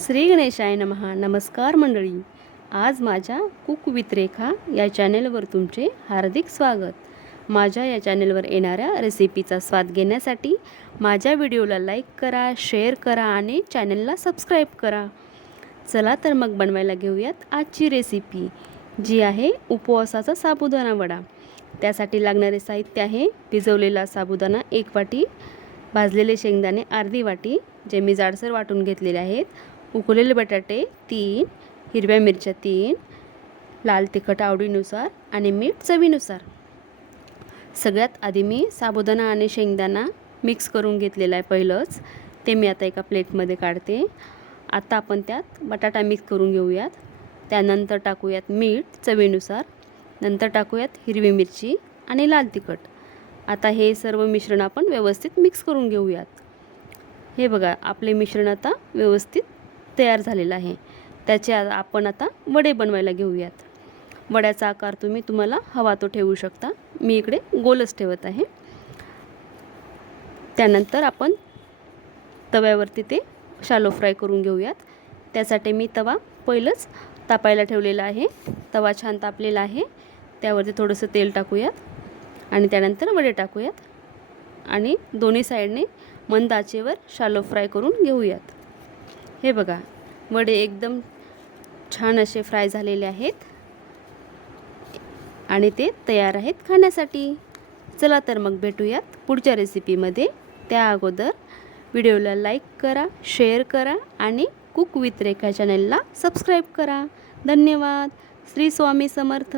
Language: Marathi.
श्री गणेशाय नमहा नमस्कार मंडळी. आज माझ्या कुक विथ रेखा या चॅनेलवर तुमचे हार्दिक स्वागत. माझ्या या चॅनेलवर येणाऱ्या रेसिपीचा स्वाद घेण्यासाठी माझ्या व्हिडिओला लाईक करा शेअर करा आणि चॅनेलला सबस्क्राईब करा. चला तर मग बनवायला घेऊयात आजची रेसिपी जी आहे उपवासाचा साबुदाणा वडा. त्यासाठी लागणारे साहित्य आहे भिजवलेला साबुदाणा एक वाटी भाजलेले शेंगदाणे अर्धी वाटी जे मी जाडसर वाटून घेतलेले आहेत. उकळलेले बटाटे तीन हिरव्या मिरच्या तीन लाल तिखट आवडीनुसार आणि मीठ चवीनुसार. सगळ्यात आधी मी साबुदाणा आणि शेंगदाणा मिक्स करून घेतलेला आहे पहिलंच. ते मी आता एका प्लेटमध्ये काढते. आता आपण त्यात बटाटा मिक्स करून घेऊयात. त्यानंतर टाकूयात मीठ चवीनुसार. नंतर टाकूयात हिरवी मिरची आणि लाल तिखट. आता हे सर्व मिश्रण आपण व्यवस्थित मिक्स करून घेऊयात. हे बघा आपले मिश्रण आता व्यवस्थित तयार झालेला आहे. त्याचे आपण आता वडे बनवायला घेऊयात. वड्याचा आकार तुम्ही तुम्हाला हवा तो ठेवू शकता. मी इकडे गोलच ठेवत आहे. त्यानंतर आपण तव्यावरती ते शालो फ्राय करून घेऊयात. त्यासाठी मी तवा पहिलंच तापायला ठेवलेला आहे. तवा छान तापलेला आहे. त्यावरती थोडंसं तेल टाकूयात आणि त्यानंतर वडे टाकूयात आणि दोन्ही साईडने मंद आचेवर शालो फ्राय करून घेऊयात. हे बघा वडे एकदम छान असे फ्राय झालेले आहेत. आणि ते तयार आहेत खाण्यासाठी. चला तर मग भेटूयात पुढच्या रेसिपीमध्ये त्या अगोदर व्हिडिओला लाईक करा शेअर करा आणि कुक विथ रेखा चॅनलला सबस्क्राईब करा. धन्यवाद. श्री स्वामी समर्थ.